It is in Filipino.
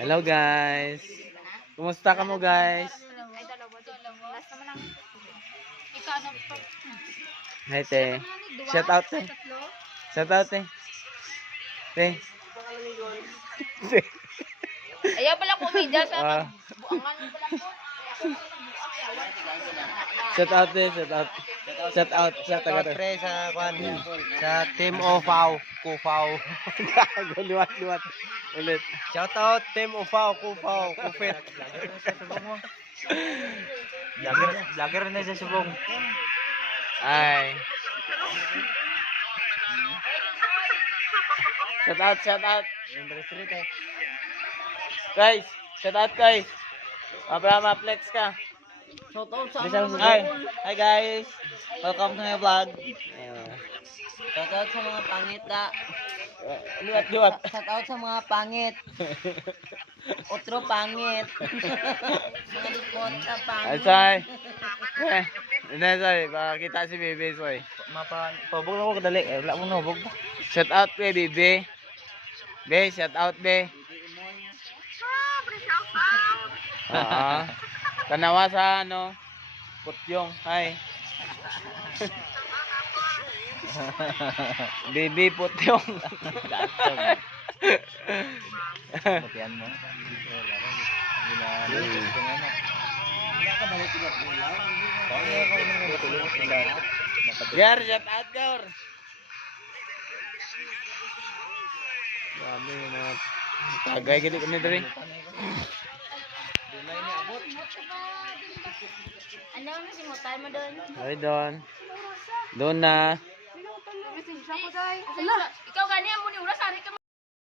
Hello guys. Kumusta ka mo guys? Hi te. Shout out te. Shout out te. Te. Ayaw pala kumida sa buangan mo pala po. Shout out te, shout out. Shout out sa taga Pre sa kwan sa Team Ofao, Kufao. Gago, liwat. Ulit. Shout out Team Ofao, Kufao, Kufit. Vlogger na sa subong. Ay. Shout out. Guys, shout out guys. Para ma-flex ka. Shout out sa Hi guys. Welcome to my vlog. Uh, Shout out sa mga pangit na. Liwat. Shout out sa mga pangit. Otro pangit. Mga likod na pangit. Asay. Hindi, sorry. Pakita si Bebe, soy. Pabog na ko kadali. Wala mo nabog ba? Shout out be, Bebe. Be, shout out be. Oo. Tanawa sa ano, Putyong. Hi. Bebe Putyong. Putian mo. Gar, shout out, Gar. Dami na. Tagay gini kami diri. Ano na si Mutay mo doon? Ay, doon na. Ikaw gani mo ni ulas ari ka